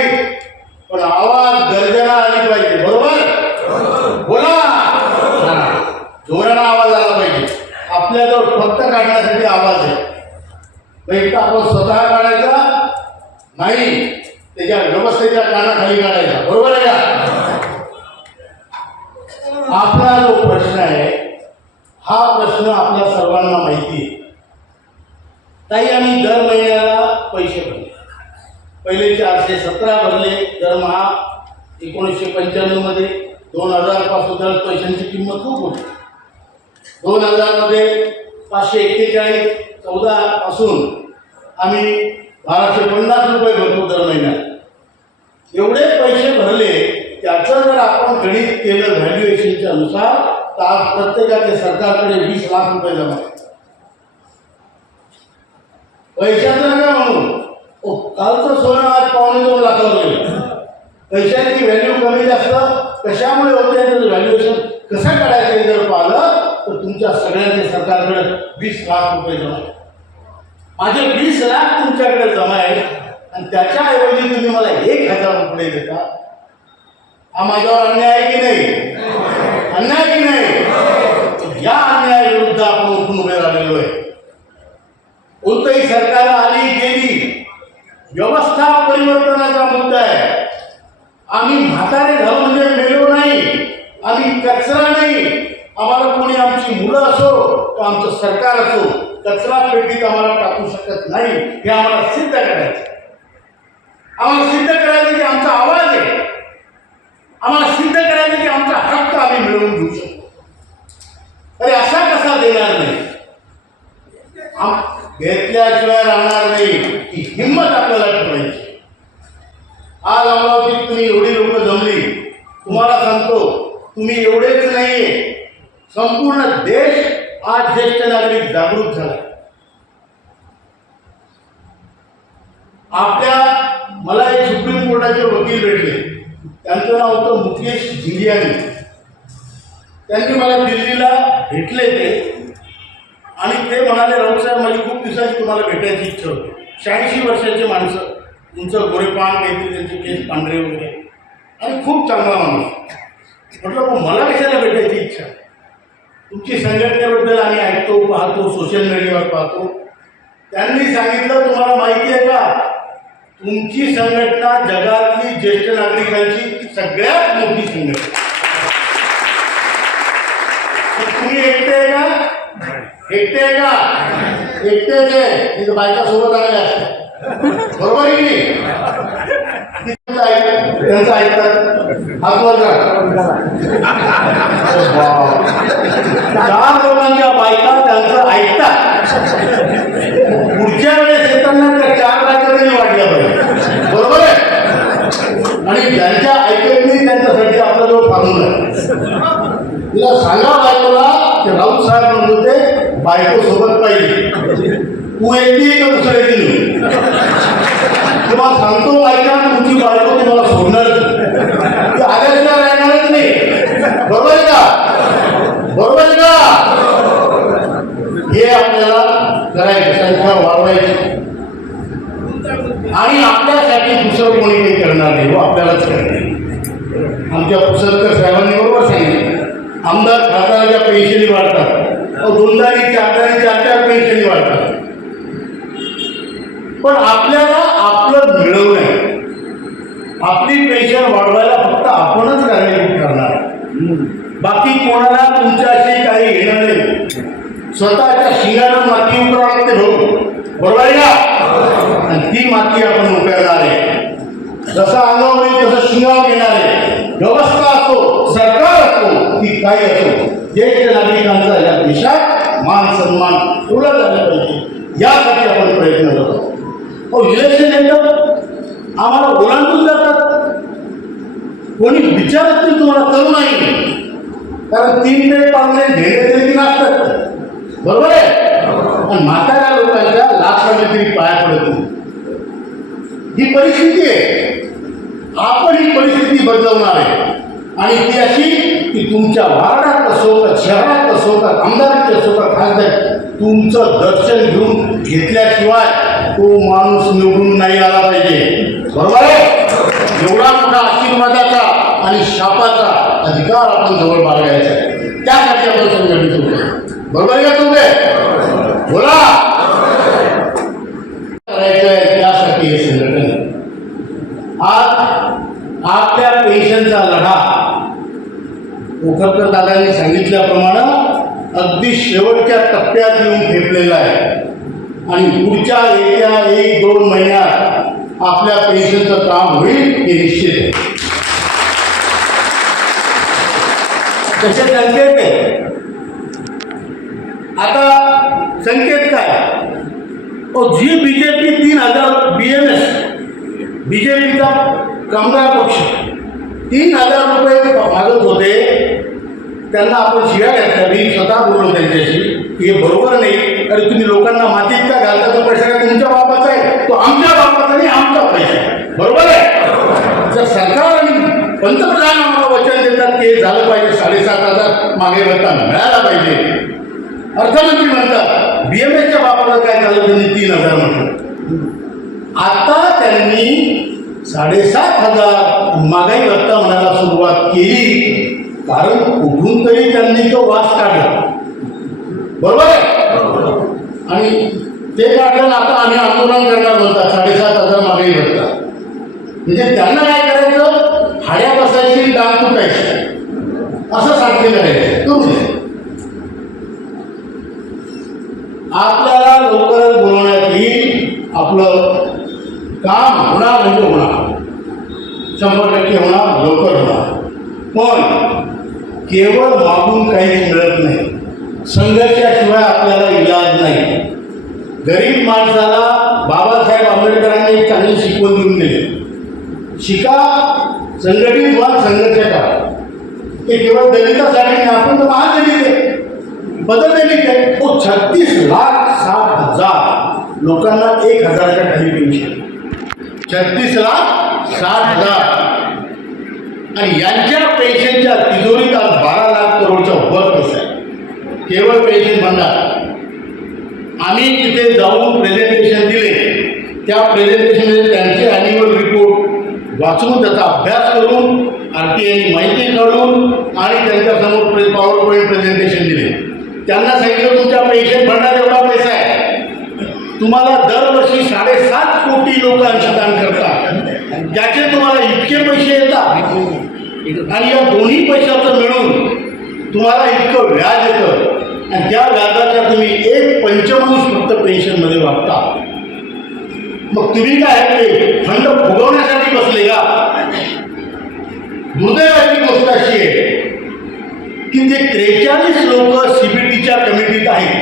नाही, पण आवाज गर्जना आली पाहिजे. बरोबर? बोला, जोरानं आवाज आला पाहिजे. आपल्याजवळ फक्त काढण्यासाठी आवाज आहे, एक तर आपण स्वतः काढायचा नाही, त्याच्या व्यवस्थेच्या कानाखाली काढायचा. बरोबर आहे का? आपला जो प्रश्न आहे हा प्रश्न आपल्या सर्वांना माहिती आहे. ताई, आम्ही दर महिन्याला पैसे भरले. पहिले 417 भरले दरमहा 1995 मध्ये. 2000 पासून तर पैशांची किंमत खूप होती. 2000 मध्ये 541 14 पासून आम्ही 1250 रुपये भरतो दर महिन्यात. एवढे पैसे भरले, त्याचं जर आपण गणित केलं व्हॅल्युएशनच्या नुसार, तर आज प्रत्येकाच्या सरकारकडे 20 लाख रुपये जमा आहेत. पैशाचं नका म्हणून, कालचं सोनं आज 2.25 लाखावर गेलं. पैशाची व्हॅल्यू कमी जास्त कशामुळे होते, त्याचं व्हॅल्युएशन कसं काढायचं हे जर पाहिलं तर तुमच्या सगळ्यांच्या सरकारकडे 20 लाख रुपये जमा आहेत. माझे 20 लाख तुमच्याकडे जमा आहे आणि त्याच्याऐवजी तुम्ही मला 1000 रुपये देता. हा माझ्यावर अन्याय आहे की नाही? अन्याय की नाही? या अन्यायाविरुद्ध आपण उठून उभे राहिलेलो आहे. कोणतंही सरकार आली गेली, व्यवस्था परिवर्तनाचा मुद्दा आहे. आम्ही म्हातारे झालो म्हणजे मेलो नाही, आम्ही कचरा नाही. आम्हाला कोणी आमची मुलं असो का आमचं सरकार असो, कचरा पेटीत आम्हाला टाकू शकत नाही. हे आम्हाला सिद्ध करायचं. आम्हाला सिद्ध करायचं की आमचा आवाज आहे. आम्हाला सिद्ध करायचं की आमचा हक्क आम्ही मिळवून घेऊ शकतो. अरे असा कसा देणार नाही? घेतल्याशिवाय राहणार नाही ही हिंमत आपल्याला ठेवायची. आज अमरावतीत तुम्ही एवढी लोक जमली, तुम्हाला सांगतो, तुम्ही एवढेच नाहीये, संपूर्ण देश आज ज्येष्ठ नागरिक जागृत झाला. मला एक सुप्रीम कोर्टाचे वकील भेटले, त्यांचं नाव होतं मुकेश जिंगियानी. त्यांनी मला दिल्लीला भेटले ते, आणि ते म्हणाले, राऊत साहेब, माझी खूप दिवसाची तुम्हाला भेटायची इच्छा होती. 86 वर्षाचे माणसं, तुमचं गोरेपान काहीतरी, त्यांचे केस पांढरे वगैरे, आणि खूप चांगला माणूस. म्हटलं, मग मला कशाला भेटायची इच्छा? तुमची संघटनेबद्दल आम्ही ऐकतो, पाहतो, सोशल मीडियावर पाहतो. त्यांनी सांगितलं, तुम्हाला माहिती आहे का, तुमची संघटना जगातली ज्येष्ठ नागरिकांची सगळ्यात मोठी संघटना. तुम्ही एकटे आहे का? एकटे आहे का? एकटेच आहे. तिथं बायका सोबत आलेल्या असतात. बरोबर आहे की त्यांचं ऐकतात. हात वर करा. 4 लोकांच्या बायका त्यांचं ऐकतात. पुढच्या वेळेस येताना त्या 4 बायका तरी वाटल्या पाहिजे. बरोबर आहे? आणि ज्यांच्या ऐकत नाही त्यांच्यासाठी आपला जो फॉर्म्युला आहे, तिला सांगा बायकोला, ते राऊत साहेब म्हणत होते, बायको सोबत पाहिजे. तू एकटी का दुसरं एकटी? तुम्हाला सांगतो बायका, तुमची बायको तुम्हाला सोडणार ती आल्याशिवाय राहणारच नाही. बरोबर आहे का? बरोबर आहे का? हे आपल्याला करायचं, संख्या वाढवायची, आणि आपल्यासाठी दुसरं कोणी काही करणार नाही, हो आपल्यालाच करणार. आमच्या पुसरकर साहेबांनी बरोबर सांगितलं, आमदार खासदाराच्या पेन्शनी वाढतात, 2दारी 4दारी 4 पेन्शनी वाढतात. पण आपल्याला आपलं मिळवणं आहे. आपली पेन्शन वाढवायला फक्त आपणच कारणीभूत करणार, बाकी कोणाला तुमच्याशी काही घेणं नाही. स्वतःच्या शिंगानं माती उकरावं लागते भाऊ. बरोबर आहे का? आणि ती माती आपण उकरणार आहे. जसं अंगावर येईल तसं शिंगावर घेणार आहे. व्यवस्था असो, सरकार असो, ती काही असो, ज्येष्ठ नागरिकांचा या देशात मान सन्मान ठेवला झाला पाहिजे, यासाठी आपण प्रयत्न करतो. इलेक्शन येतं, आम्हाला ओलांडून जातात. कोणी विचारत नाही तुम्हाला, तरुण नाही, कारण 3 ते 5 घेणे तरी नसतात. बरोबर आहे? आणि म्हाताऱ्या लोकांच्या लाखाने तरी पाया पडत नाही. ही परिस्थिती आहे. आपण ही परिस्थिती बदलवणार आहे, आणि ती अशी की तुमच्या वार्डात असो का, शहरात असो का, आमदारात असो का, खासदार, तुमचं दर्शन घेऊन घेतल्याशिवाय तो माणूस निवडून नाही आला पाहिजे. बरोबर आहे? एवढा मोठा आशीर्वादाचा आणि शापाचा अधिकार आपण जवळ बाळगायचा आहे. त्यासाठी आपण संघटित होतो. बरोबर आहे का तुम्ही? बोला. करायचं आहे त्यासाठी हे संघटन. आज आपल्या पेन्शनचा लढा उखरकर दादांनी सांगितल्याप्रमाणे अगदी शेवटच्या टप्प्यात येऊन ठेपलेला आहे आणि पुढच्या येत्या 1-2 महिन्यात आपल्या पेन्शनचं काम होईल हे निश्चित आहे. कसे संकेत आहे आता? संकेत काय? जी बीजेपी 3,000 BMS बीजेपीचा कामगार पक्ष 3,000 रुपये मागत होते. त्यांना आपण शिव्या घातल्या. मी स्वतः बोललो त्यांच्याशी की हे बरोबर नाही. अरे तुम्ही लोकांना मातीत का घालता? तो पैसा काय तुमच्या बापाचा आहे? तो आमच्या बापाचा नाही, आमचा पैसा आहे. बरोबर आहे? जर सरकार आणि पंतप्रधान आम्हाला वचन देतात की हे झालं पाहिजे, 7,500 मागे भत्ता मिळाला पाहिजे. अर्थमंत्री म्हणतात BMSच्या बापाला काय झालं? त्यांनी 3,000 म्हटलं. आता त्यांनी 7,500 महागाई भत्ता म्हणायला सुरुवात केली, कारण कुठून तरी त्यांनी तो वास काढला. बरोबर आहे? आणि ते काढलं. आता आम्ही आंदोलन करणार म्हणतात 7,500 महागाई भत्ता. म्हणजे त्यांना काय करायचं? हाड्या बसायची, डाग तुटायची, असं सारखे करायचं. करू दे. आपल्याला लवकर बोलवण्यात येईल. आपलं काम होणार म्हणजे होणार, 100% होणार, लवकर होणार. पण केवळ मागून काहीच मिळत नाही. संघर्षाशिवाय आपल्याला इलाज नाही. गरीब माणसाला बाबासाहेब आंबेडकरांनी एक चांगली शिकवण देऊन दिली. शिका, संघटित व्हा, संघर्ष करा. ते केवळ दलितासाठी नाही, आपण तर महादलित आहे, बदलदलित आहे. 36,60,000 लोकांना 1,000च्या खाली पेन्शन. 36,60,000 आणि यांच्या पेन्शनच्या तिजोरीत आज 12 लाख करोडचा वर पैसा आहे. केवळ पेन्शन म्हणतात. आम्ही तिथे जाऊन प्रेझेंटेशन दिले. त्या प्रेझेंटेशनमध्ये त्यांचे ॲन्युअल रिपोर्ट वाचून, त्याचा अभ्यास करून, RTIने माहिती काढून आणि त्यांच्यासमोर पॉवर पॉईंट प्रेझेंटेशन दिले. त्यांना सांगितलं तुमच्या पेन्शन फंडात एवढा पैसा आहे, तुम्हाला दरवर्षी 7.5 कोटी लोक अंशदान करतात, ज्याचे तुम्हाला इतके पैसे येतात आणि या दोन्ही पैशाचं मिळून तुम्हाला इतकं व्याज येतं आणि त्या व्याजाच्या तुम्ही 1/5 फक्त पेन्शनमध्ये वागता. मग तुम्ही काय ते फंड फुगवण्यासाठी बसले का? दुर्दैवाची गोष्ट अशी आहे की ते 43 लोक CBTच्या कमिटीत आहेत.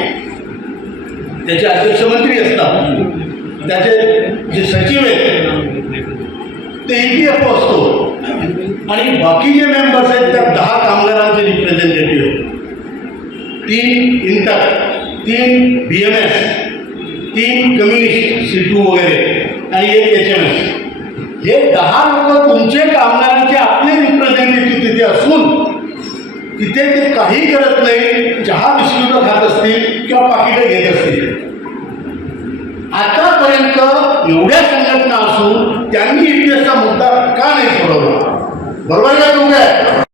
त्याचे अध्यक्ष मंत्री असतात, त्याचे जे सचिव आहेत ते EPFO असतो आणि बाकी जे मेंबर्स आहेत त्या 10 कामगारांचे representative, 3 inter, 3 BMS, 3 communist C2 वगैरे आणि 1 HMS. हे 10 लोक तुमचे कामगारांचे आपले रिप्रेझेंटेटिव्ह तिथे असून तिथे ते काही करत नाही, चहा बिस्कुटं खात असतील किंवा पाकिटं घेत असतील. आतापर्यंत एवढ्या संघटना असून त्यांनी EPSचा मुद्दा का नाही सोडवला? बरोबर का?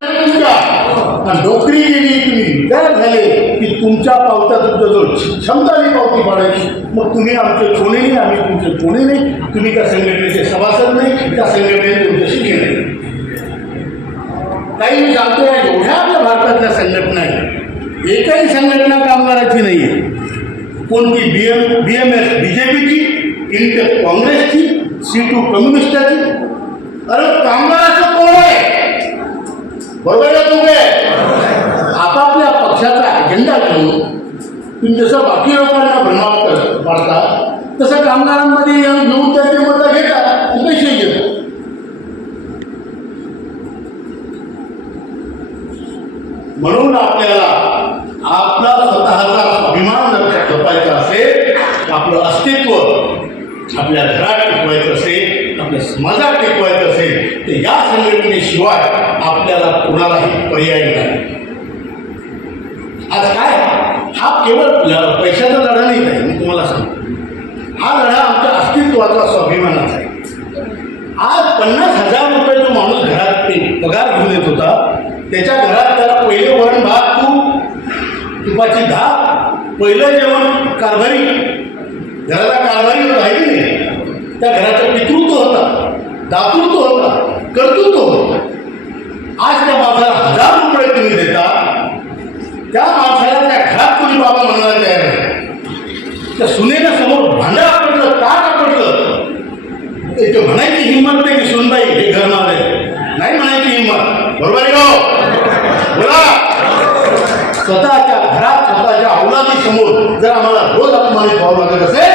तुमच्या नोकरी गेली, तुम्ही रिटायर झाले की तुमच्या पावत्या तुमच्या जो क्षमता नाही पावती पाडायची, मग तुम्ही आमचे कोणी नाही, आम्ही तुमचे कोणी नाही, तुम्ही त्या संघटनेचे सभासद नाही, त्या संघटनेने तुमच्याशी घेणे नाही. काही मी सांगतो एवढ्या आपल्या भारतातल्या संघटना आहे, एकही संघटना कामगाराची नाही आहे. कोणती? BMS BJPची, इंटर काँग्रेसची, C2 कम्युनिस्टाची. अरे कामगाराचं कोण आहे? बरोबर आहे तुम्ही? आपापल्या पक्षाचा अजेंडा घेऊन तुम्ही जसं बाकी लोकांना भ्रमात पाडता तसं कामगारांमध्ये घेऊन त्याचे मतं घेतात, पैसे घेतात. म्हणून आपल्याला आपला स्वतःचा स्वाभिमान जर जपायचा असेल, आपलं अस्तित्व आपल्या घरात टिकवायचं असेल, आपल्या समाजात टिकवायचं असेल, तर या संघटनेशिवाय आपल्याला कोणालाही पर्याय नाही. आज काय? हा केवळ पैशाचा लढा नाही आहे. मी तुम्हाला सांगतो, हा लढा आमच्या अस्तित्वाचा, स्वाभिमानाचा आहे. आज 50,000 रुपये जो माणूस घरात पगार घेऊन येत होता, त्याच्या घरात त्याला पहिले वरण भात, तुपाची डाळ, पहिलं जेवण कारभारी, घराचा कारभारी होता आहे की नाही, त्या घराचं पितृत्व होता, दातृत्व होता, कर्तृत्व होतं. आज त्या माणसाला 1000 रुपये तुम्ही देता, त्या माणसाला त्या घरात कोणी बाबा म्हणायला तयार नाही. त्या सुनेनं समोर भांडं आपटलं, ताट आपटलं, ते म्हणायची हिंमत नाही की सुनबाई हे घर माझं आहे, नाही म्हणायची हिंमत. बरोबर आहे का? बोला. स्वतःच्या घरात स्वतःच्या औलादीसमोर जर आम्हाला रोज अपमानित व्हावं लागत असेल,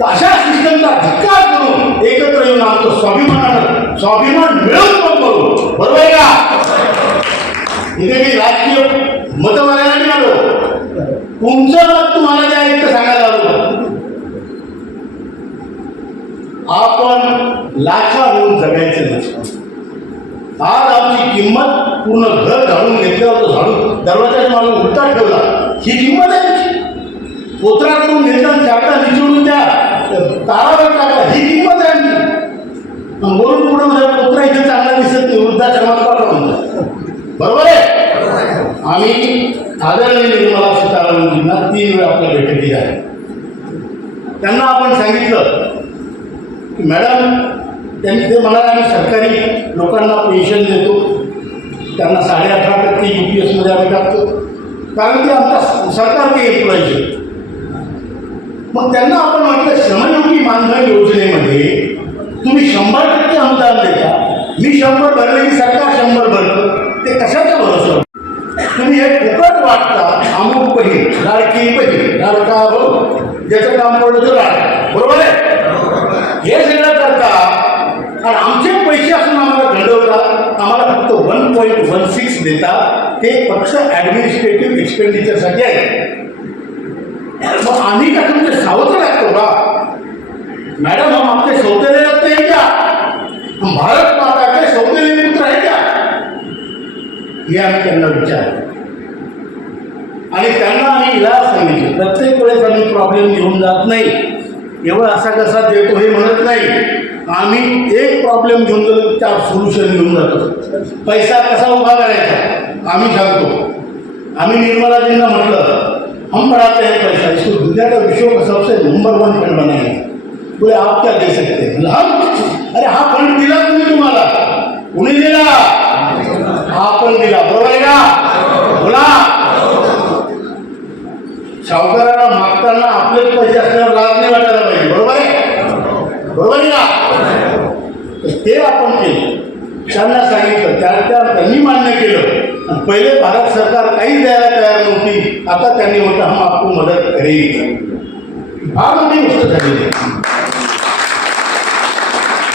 तर अशा सिस्टमचा धिक्कार करून एकत्र येऊन आमचं स्वाभिमान मिळवून पण करू. बरोबर आहे का? इथे मी राजकीय मत मागायला नाही आलो, तुमचं मत तुम्हाला द्या इतकं सांगायला आलो. आपण लाचा होऊन जगायचं नसतं. आज आमची किंमत पूर्ण घर झाडून घेतल्यावर तो झाडू दरवाजाच्या मागून उलटा ठेवला, ही किंमत आहे. पोत्रा करून घेतला, चारटा निचडून त्या तारावर टाकला, ही किंमत आहे आमची. बोलून पुढे म्हणजे पोत्रा इथे चांगला दिसत नाही, वृद्धाश्रमात पाठवा म्हणतात. बरोबर आहे. आम्ही आदरणीय निर्मला सीतारामनजींना 3 वेळा आपल्या बैठकीत आहे. त्यांना आपण सांगितलं की मॅडम, त्यांनी ते म्हणाले आम्ही सरकारी लोकांना पेन्शन देतो, त्यांना 18.5% UPS आम्ही टाकतो, कारण ते आमच्या सरकारचे एम्प्लॉईज. मग त्यांना आपण म्हटलं श्रमयोगी मानधन योजनेमध्ये तुम्ही 100% अनुदान देता, मी 100 भरले की सरकार 100 भरतं, ते कशाच्या भरोसा? तुम्ही हे फुकट वाटता. अमुक बहीण, लाडकी बहीण, लाडका भाऊ, ज्याचं काम पडलं तर लाड. बरोबर आहे. हे सगळं करता आणि आमचे पैसे असून आम्हाला घडवतात. आम्हाला फक्त 1.16 देता, ते फक्त ॲडमिनिस्ट्रेटिव्ह एक्सपेंडिचरसाठी आहे. मग आम्ही का तुमचे सावत्र लागतो का? मॅडम, हम आपके सौतेले लगते हैं क्या? हम भारत माता के सौतेले पुत्र आहे क्या? हे आम्ही त्यांना विचारलं आणि त्यांना आम्ही इला सांगितलं. प्रत्येक वेळेस आम्ही प्रॉब्लेम घेऊन जात नाही, एवढं असा कसा देतो हे म्हणत नाही. आम्ही एक प्रॉब्लेम घेऊन गेलो, त्या सोल्युशन घेऊन जातो. पैसा कसा उभा करायचा आम्ही सांगतो. आम्ही निर्मलाजींना म्हटलं, हम बढ़ाते हैं पैसा, इसको दुनिया का विश्व का सबसे नंबर 1 फंड बनाएंगे. बोले आप क्या दे सकते हैं? हम, अरे हा फंड दिला तुम्ही, तुम्हाला कुणी दिला? आपण दिला. बरोबर आहे का? बोला. सावकारांना मागताना आपलेच पैसे असल्यावर लाज नाही वाटायला पाहिजे. बरोबर आहे? बरोबर आहे का? ते आपण केलं, त्यांना सांगितलं, त्यांनी मान्य केलं. पहिले भारत सरकार काही द्यायला तयार नव्हती, आता त्यांनी म्हटलं हम आपको मदत करेल. फार मोठी गोष्ट झाली.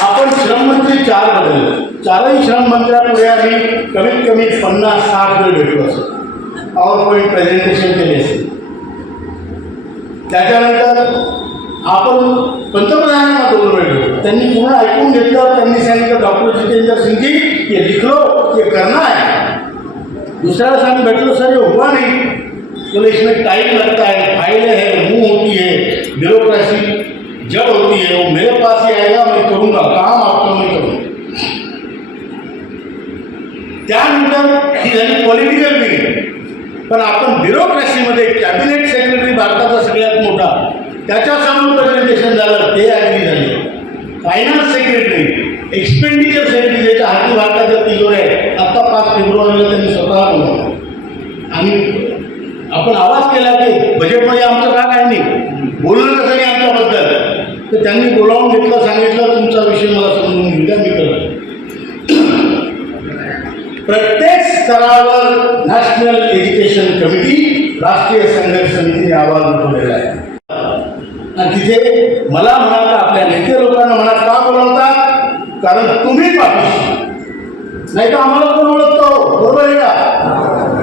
आपण श्रममंत्री 4 बदलले, 4ही श्रम मंत्र्यापुढे आम्ही कमीत कमी 50-60 वेळ भेटलो असतो. पॉवर पॉईंट प्रेझेंटेशन केले असेल. त्याच्यानंतर आपण पंतप्रधानांना 2 वेळ भेटलो. त्यांनी पूर्ण ऐकून घेतलं. त्यांनी सांगितलं डॉक्टर जितेंद्र सिंगजी ये लिख लो, ये करना है. दूसरा आम्ही भेटलो, सर ये हुआ नहीं. बोले इसमें टाइम लगता है, फाइलें हैं, मुँह होती है, ब्यूरोक्रेसी जड़ होती है, वो मेरे पास ही आएगा, मैं करूँगा काम, आपको मैं करूँगा. त्यानंतर ही झाली पॉलिटिकल मिटिंग. पण आपण ब्युरोक्रेसीमध्ये कॅबिनेट सेक्रेटरी भारताचा सगळ्यात मोठा, त्याच्यासमोर प्रेझेंटेशन झालं, ते ॲग्री झाले. फायनान्स सेक्रेटरी, एक्सपेंडिचर सेक्रेटरी, ज्याच्या हाती भारताचा तिजोरी आहे, आत्ता 5 फेब्रुवारीला त्यांनी स्वतः बोलवलं. आणि आपण आवाज केला की बजेटमध्ये आमचं का काय नाही, बोललं कसं नाही आमच्याबद्दल. तर त्यांनी बोलावून घेतलं, सांगितलं तुमचा विषय मला समजून घेऊ द्या, मी करतो. प्रत्येक स्तरावर नॅशनल एज्युकेशन कमिटी, राष्ट्रीय संघर्ष समितीने आवाज उठवलेला आहे. आणि तिथे मला म्हणाल, आपल्या नेते लोकांना म्हणा, का बोलवतात? कारण तुम्ही पाठीशी, नाही तर आम्हाला कोण ओळखतो? बरोबर आहे का?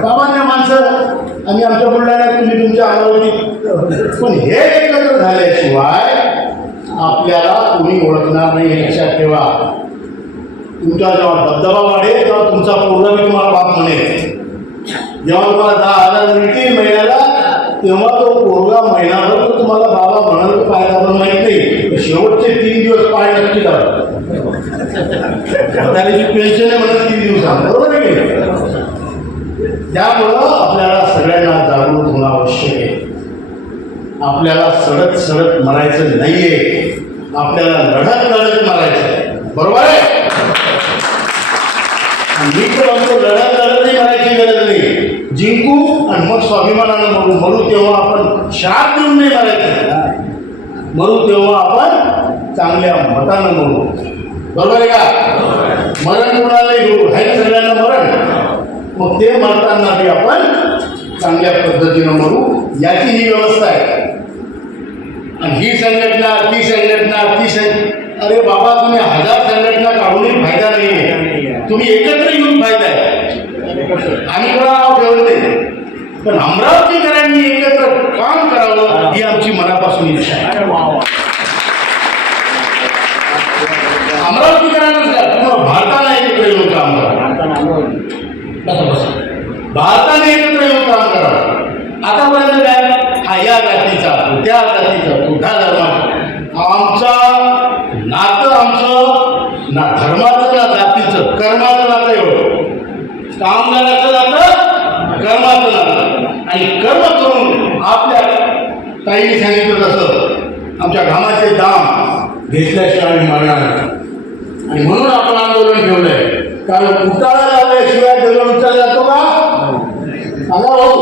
सामान्य माणसं आम्ही आमच्या बुलढाण्यात, तुम्ही तुमच्या अमरावतीत. पण हे एकत्र झाल्याशिवाय आपल्याला कोणी ओळखणार नाही, हे लक्षात ठेवा. तुमचा जेव्हा दबदबा वाढेल तेव्हा तुमचा पोरगा मी तुम्हाला बाप म्हणेल. जेव्हा तुम्हाला 10,000 मिळतील महिन्याला, तेव्हा तो पोरगा महिनाभर तो तुम्हाला बाबा म्हणाल, फायदा पण माहीत नाही. शेवटचे 3 दिवस पाय नक्की लावा. म्हातारीची पेन्शन आहे म्हणून 3 दिवसात, बरोबर आहे की? त्यामुळं आपल्याला सगळ्यांना जागरूक होणं आवश्यक आहे. आपल्याला सडत सडत मरायचं नाहीये, आपल्याला लढत लढत मरायचं आहे, बरोबर आहे? मी तर म्हणतो लढत लढतही मरायची गरज नाही, जिंकू आणि मग स्वाभिमानानं मरू. मरू तेव्हा आपण शाप देऊन नाही मरायचं, मरू तेव्हा आपण चांगल्या मतानं मरू, बरोबर आहे का? मरण कोणाला घेऊ आहे सगळ्यांना मरण, मग ते मरताना बी आपण चांगल्या पद्धतीनं मरू, याची ही व्यवस्था आहे. आणि ही संघटना ती संघटना अरे बाबा, तुम्ही 1000 संघटना काढूनही फायदा नाही आहे, तुम्ही एकत्र येऊन फायदा आहे. आम्ही कोणा नाव ठेवलं नाही, पण अमरावतीकरांनी एकत्र काम करावं ही आमची मनापासून इच्छा आहे. अमरावतीकरांना भारताला एकत्र येऊन काम करावं, भारताने एकत्र येऊन काम करावं. आतापर्यंत काय, हा या जातीचा त्या जातीचा तो त्या धर्माचा, आमचा नातं आमचं ना धर्माचं ना जातीचं, कर्माचं नातं एवढं. कामगाराचं नातं कर्माचं नातं, आणि कर्म करून आपल्या ताईने सांगितलं तसं आमच्या घामाचे दाम घेतल्याशिवाय आम्ही मारणार नाही. आणि म्हणून आपण आंदोलन ठेवलंय, कारण उतारा लावल्याशिवाय दगड उचलला जातो का? सांगा भाऊ,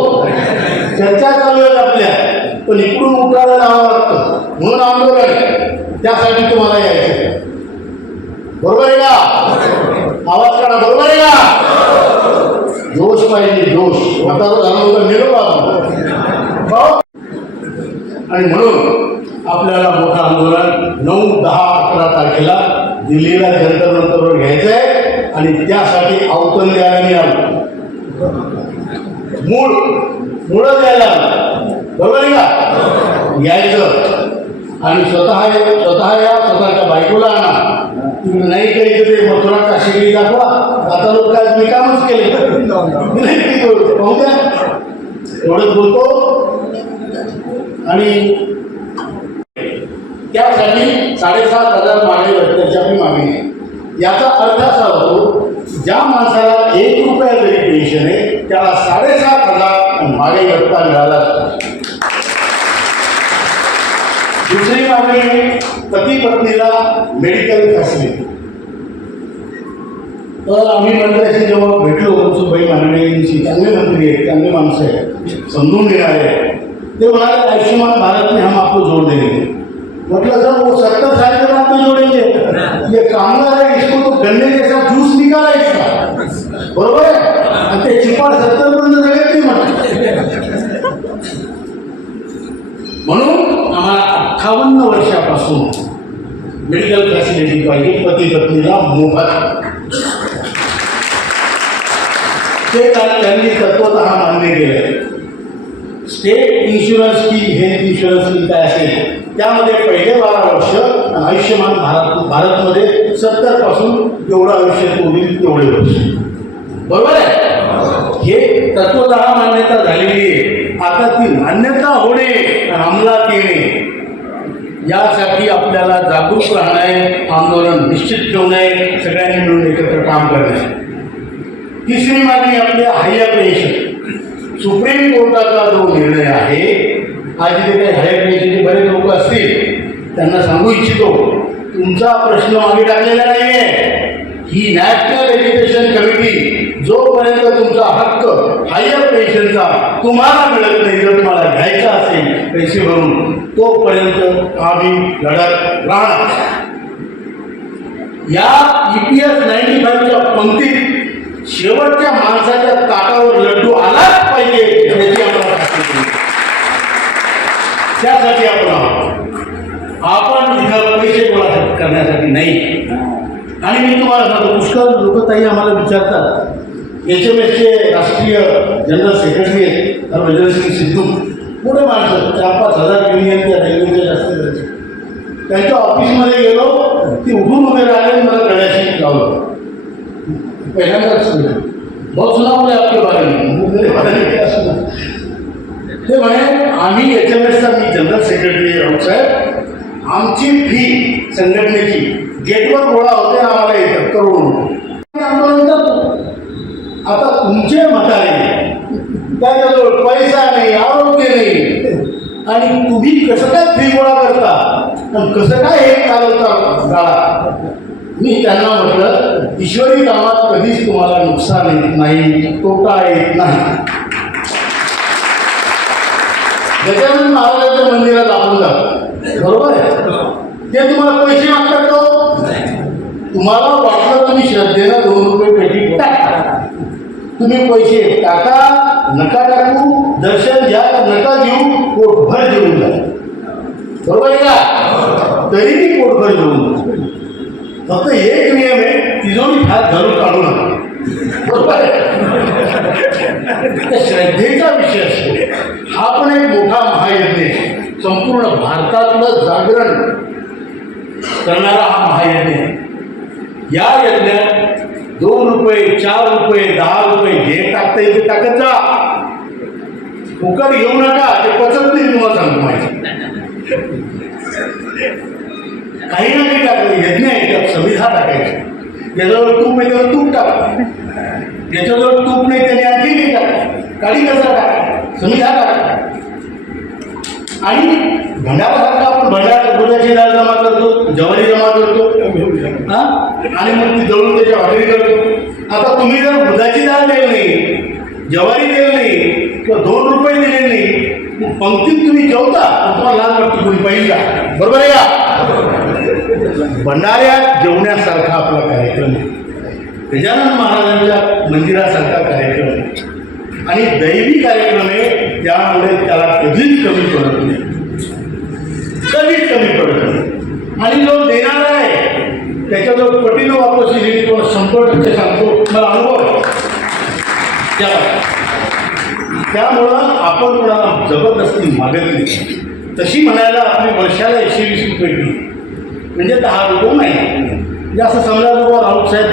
चर्चा चालू आहेत आपल्या, पण इकडून उतारा लावावं लागतं, म्हणून आंदोलन. त्यासाठी तुम्हाला यायचं, बरोबर आहे का? आवाज काढा, बरोबर आहे का? जोश पाहिजे, जोश. म्हातारा झालं होतं निरोप. आणि म्हणून आपल्याला मोठं आंदोलन 9, 10, 11 तारखेला दिल्लीला जंतर मंतरवर घ्यायचं आहे. आणि त्यासाठी अवतरण द्यायला मी आलो, मुळं द्यायला आलो, बरोबर आहे का? यायचं आणि स्वतः या, स्वतःच्या बायकोला आणा. तुम्ही नाही काही ते मथुरा काशी दाखवा. आता लोक काय मी कामच केले, पाहू द्या, एवढंच बोलतो. आणि त्यासाठी 7,500 मागे त्याच्या मी मागणी आहे. याचा अर्थ असा होतो, ज्या माणसाला 1 रुपया जरी पेन्शन आहे त्याला 7,500 मागे भत्ता मिळाला. दुसरी मागणी, पती पत्नीला मेडिकल फॅसिलिटी. तर आम्ही मंत्र्याशी जेव्हा भेटलो, मनसुखभाई मांडणेंची, चांगले मंत्री आहेत, चांगले माणसं आहेत, समजून घेणारे आहेत, ते म्हणाले आयुष्यमान भारत में हम आपको जोड़ देंगे. मतलब सर वो 70 साल के बाद तो जोड़ेंगे, ये कामगार है, इसको तो गन्ने जैसा जूस निकाला इसका, बरोबर है? आणि ते चिपाड 70 पर्यंत जगत नाही म्हणून आम्हाला 58 वर्षापासून मेडिकल फॅसिलिटी पाहिजे, पती पत्नीला मोफत. ते त्यांनी तत्वतः मान्य केलं. State insurance scheme, health insurance scheme काय असेल त्यामध्ये पहिले 12 वर्ष, आयुष्यमान भारतमध्ये 70 पासून जेवढं आयुष्य होईल तेवढे वर्ष, बरोबर आहे? हे तत्वतः मान्यता झालेली आहे. आता ती मान्यता होणे आणि अंमलात येणे यासाठी आपल्याला जागरूक राहणं आहे, आंदोलन निश्चित ठेवणं आहे, सगळ्यांनी मिळून एकत्र काम करणं आहे. तिसरी मागणी आपली हायर पेन्शन. सुप्रीम कोर्टाचा जो निर्णय आहे, आज जे काही हायर पेन्शनचे बरेच लोक असतील त्यांना सांगू इच्छितो, तुमचा प्रश्न मागे टाकलेला नाही आहे. ही नॅशनल एज्युकेशन कमिटी जोपर्यंत तुमचा हक्क हायर पेन्शनचा तुम्हाला मिळत नाही, जर तुम्हाला घ्यायचा असेल पैसे भरून, तोपर्यंत आम्ही लढत राहणार. या EPS 95च्या पंक्तीत शेवटच्या माणसाच्या ताटावर लड्डू आलाच पाहिजे याची आम्हाला खात्री केली. त्यासाठी आपण इथं पैसे गोळा करण्यासाठी नाही. आणि मी तुम्हाला सांगतो, पुष्कळ लोक ताई आम्हाला विचारतात, HMSचे राष्ट्रीय जनरल सेक्रेटरी आहेत हरभजनसिंग सिद्धू, मोठे माणसं, 4-5 हजार युनियन त्या रेल्वेच्या जास्त. त्यांच्या ऑफिसमध्ये गेलो, ती उठून उभे राहिले, मला गळ्याशी लावलं. पहिल्यांदाच बहुत सुना मुझे आपके बारे में, मेरे बारे में क्या सुना. ते म्हणे आम्ही HMSचा, मी जनरल सेक्रेटरी राऊत साहेब, आमची फी संघटनेची गेटवर गोळा होते आम्हाला येतात करोड आंदोलन करतो. आता तुमचे म्हातारे त्याच्याजवळ पैसा नाही, आरोग्य नाही, आणि तुम्ही कसं काय फी गोळा करता आणि कसं काय हे चालवता गाळा. मी त्यांना म्हटलं ईश्वरी कामात कधीच तुम्हाला नुकसान येत नाही, तोटा येत नाही. गजानन महाराजांच्या मंदिरात आपण जातो, बरोबर आहे, ते तुम्हाला पैसे मागतात तो तुम्हाला वाटलं तुम्ही श्रद्धेनं 2 रुपये पेटी टाका, तुम्ही पैसे टाका नका टाकू, दर्शन घ्या नका घेऊ, पोटभर जेवून जा, बरोबर आहे का, तरी मी पोटभर जेवून जा. फक्त एक नियम आहे, तिजोरी हात घालून काढू नका, बरोबर आहे. श्रद्धेचा विषय असतो. हा पण एक मोठा महायज्ञ आहे, संपूर्ण भारतातलं जागरण करणारा हा महायज्ञ आहे. या यज्ञात 2 रुपये 4 रुपये 10 रुपये जे टाकता येते टाकत जा, फुकट घेऊ नका, ते पचत नाही तुम्हाला सांगतो माहिती. काही ना काही टाकायचं, यज्ञ आहे त्यात समिधा टाकायची, ज्याच्याजवळ तूप आहे त्याला तूप टाका, ज्याच्याजवळ तूप नाही त्याने आणखी काही टाका, काळी कचरा टाका, समिधा टाका. आणि भंडारासारखा आपण दुधाची डाळ जमा करतो, ज्वारी जमा करतो, हा, आणि मग ती दळून त्याच्या भाकरी करतो. आता तुम्ही जर दुधाची डाळ दिली नाही, ज्वारी दिली नाही, किंवा 2 रुपये दिले नाही, पंक्तीत तुम्ही जेवता, तुम्हाला लाज वाटते कोणी पहिला, बरोबर आहे का. भंडाऱ्यात जेवण्यासारखा आपला कार्यक्रम आहे, गजानन महाराजांच्या मंदिरासारखा कार्यक्रम आहे, आणि दैवी कार्यक्रम आहे, त्यामुळे त्याला कधीच कमी पडत नाही, कधीच कमी पडत नाही. आणि जो देणारा आहे त्याच्याजवळ पटीनं वापस येईल, तो 100% सांगतो, मला अनुभव आहे. त्यामुळं आपण कोणाला जबरदस्ती मागत नाही. तशी म्हणायला आपली वर्षाला 120 रुपये फी, म्हणजे 10 रुपये नाही. म्हणजे असं समजा बाबा राऊत साहेब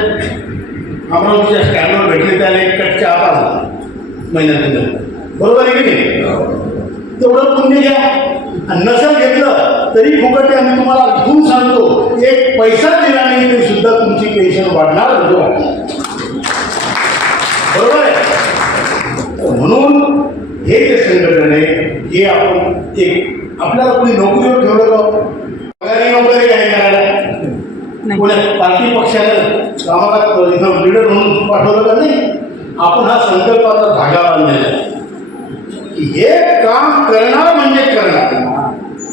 अमरावतीच्या स्टँडवर भेटले, त्याला एक कट चहा पाजला महिन्यात, बरोबर आहे की नाही, तेवढं पुण्य घ्या. आणि नसेल घेतलं तरी फुकट आम्ही तुम्हाला घेऊन सांगतो, एक पैसा दिला नाही तरी सुद्धा तुमची पेन्शन वाढणार, बरोबर आहे. म्हणून हे जे संघटन आहे, हे आपण एक आपल्याला कोणी नोकरीवर ठेवलं का, पगारी नोकरी काय करायला, कोणा पार्टी पक्षाला आम्हाला इथं लीडर म्हणून पाठवलं का नाही. आपण हा संकल्पाचा धागा बांधलेला आहे की हे काम करणार म्हणजे करणार,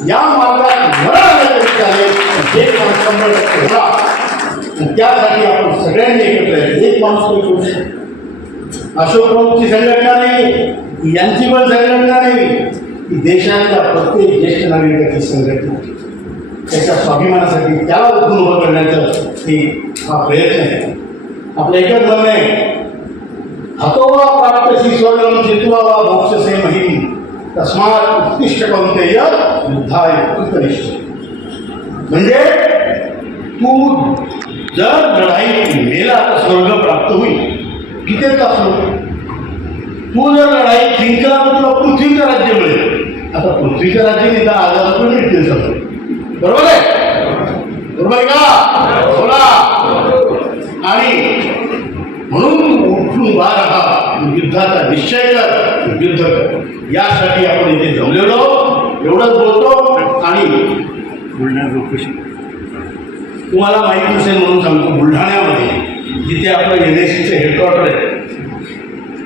या मार्गात मला आलं तरी चालेल, हे काम 100% होणार. त्यासाठी आपण सगळ्यांनी एकत्र आहे. एक माणूस काही करू शकतो. अशोक प्रमुखची संघटना नाही, यांची पण संघटना नाही, ही देशातल्या प्रत्येक ज्येष्ठ नागरिकाची संघटना, त्याच्या स्वाभिमानासाठी त्याला उठून उभं करण्याचा हा प्रयत्न आहे. आपलं एकच म्हणणं आहे, हतोवा प्राप्तसी स्वर्गम जित्वा वा मोक्षसे महिम तस्मात् उत्तिष्ठ कौंतेय युद्धाय कृतनिष्ठ. म्हणजे तू जर लढाईत मेला तर स्वर्ग प्राप्त होईल, किती असलो. तू जर लढाईत जिंकला तर तुला पृथ्वीचं राज्य मिळेल. आता पृथ्वीचं राज्य निदान 1000 रुपये मिळतील समजा, बरोबर आहे, बरोबर आहे का, बोला. आणि म्हणून उठून उभा राहा, युद्धाचा निश्चय कर, युद्ध कर. यासाठी आपण इथे जमलेलो, एवढंच बोलतो. आणि बुलढाणा तुम्हाला माहिती नसेल म्हणून सांगतो, बुलढाण्यामध्ये जिथे आपलं NSCचं हेडक्वार्टर आहे,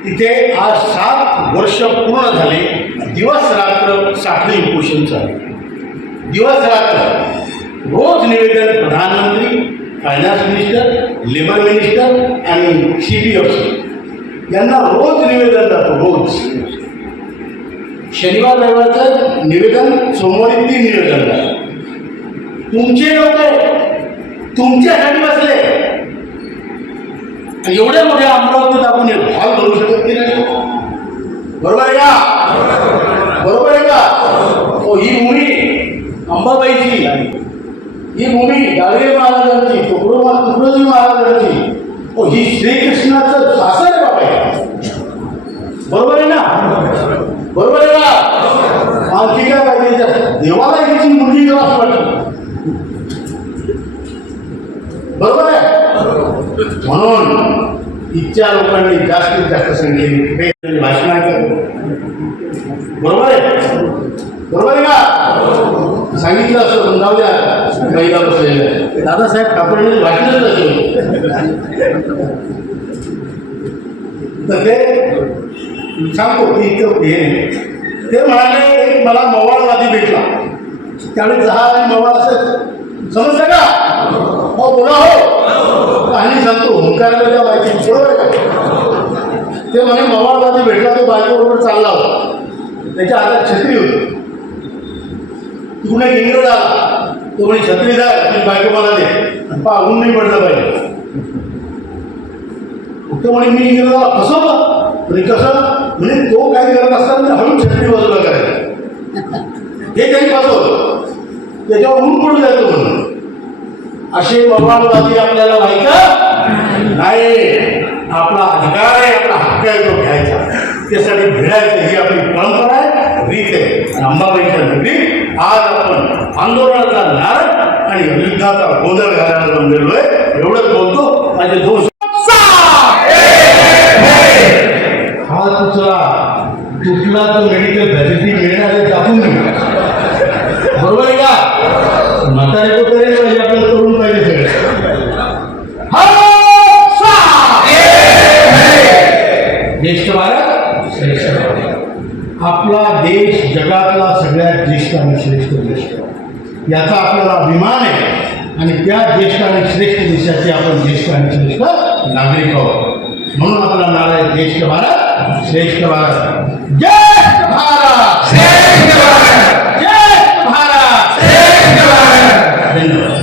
तिथे आज 7 वर्ष पूर्ण झाले, दिवस रात्र साखळी उपोषण चालू, दिवस रात्र रोज निवेदन प्रधानमंत्री, फायनान्स मिनिस्टर, लेबर मिनिस्टर आणि CPF यांना रोज निवेदन जातो, रोज. शनिवार रविवारचं निवेदन, सोमवारी 3 निवेदन जातं. तुमचे लोक तुमच्यासाठी बसले, एवढ्या मोठ्या अमरावतीत आपण एक हॉल भरू शकत नाही, बरोबर आहे का, बरोबर आहे का. ही भूमी अंबाबाईची, ही भूमी गाडगे महाराजांची, तुकडोजी महाराजांची, ही श्रीकृष्णाचं सासर आहे बाबा, बरोबर आहे ना, बरोबर आहे का. आणखी काय पाहिजे, देवाला याची मुलगी जेव्हा असं वाटतं, बरोबर आहे. म्हणून इच्छा लोकांनी जास्तीत जास्त संख्येने भाषण करू. बरोबर आहे. बरोबर आहे का? सांगितलं असं समजावू द्या महिला बसलेल्या दादासाहेब ठाकरेंनी भाषणच नसलं तर ते सांगतो की इतकं हे नाही. ते म्हणाले एक मला मवाळवादी भेटला त्यावेळी जहा आणि मवाळ असं समजलं का? हो बोला हो आणि सांगतो हुंकाराला त्या बायची बरोबर आहे का? ते म्हणे मवाळवादी भेटला तो बायकोबरोबर चालला होता त्याच्या हातात छत्री होती. पुन्हा इंग्रज आला तो म्हणे छत्री द्या आणि बायको मला दे पाहून नाही पडलं पाहिजे. तो म्हणे मी इंग्रजाला फसवलं म्हणजे कसं म्हणजे तो काय करत असताना हळून छत्री बाजूला करायचं हे काही फसवलं त्याच्यावर ऊन पडून जायचं म्हणून. असे मवाळवादी आपल्याला व्हायचं नाही. आपला अधिकार आहे आपला हक्क आहे तो घ्यायचा त्यासाठी भिडायचं ही आपली परंपरा आहे रीत आहे. अंबाबाईच्या नगरी आज आपण आंदोलनाचा नारळ आणि युद्धाचा गोंधळ घालायला जमलेलो आहे. एवढंच बोलतो. माझे दोष हा तुटला तो मेडिकल फॅसिलिटी मिळणारे दाखवून घेऊ. बरोबर आहे का? म्हातारे तो करेल पाहिजे आपल्याला करून पाहिजे सगळं. ज्येष्ठ भारत श्रेष्ठ भारत. आपला देश जगातला सगळ्यात ज्येष्ठ आणि श्रेष्ठ देश याचा आपल्याला अभिमान आहे आणि त्या ज्येष्ठ आणि श्रेष्ठ देशाचे आपण ज्येष्ठ आणि श्रेष्ठ नागरिक आहोत. म्हणून आपला नारा आहे ज्येष्ठ भारत श्रेष्ठ भारत. ज्येष्ठ भारत श्रेष्ठ भारत.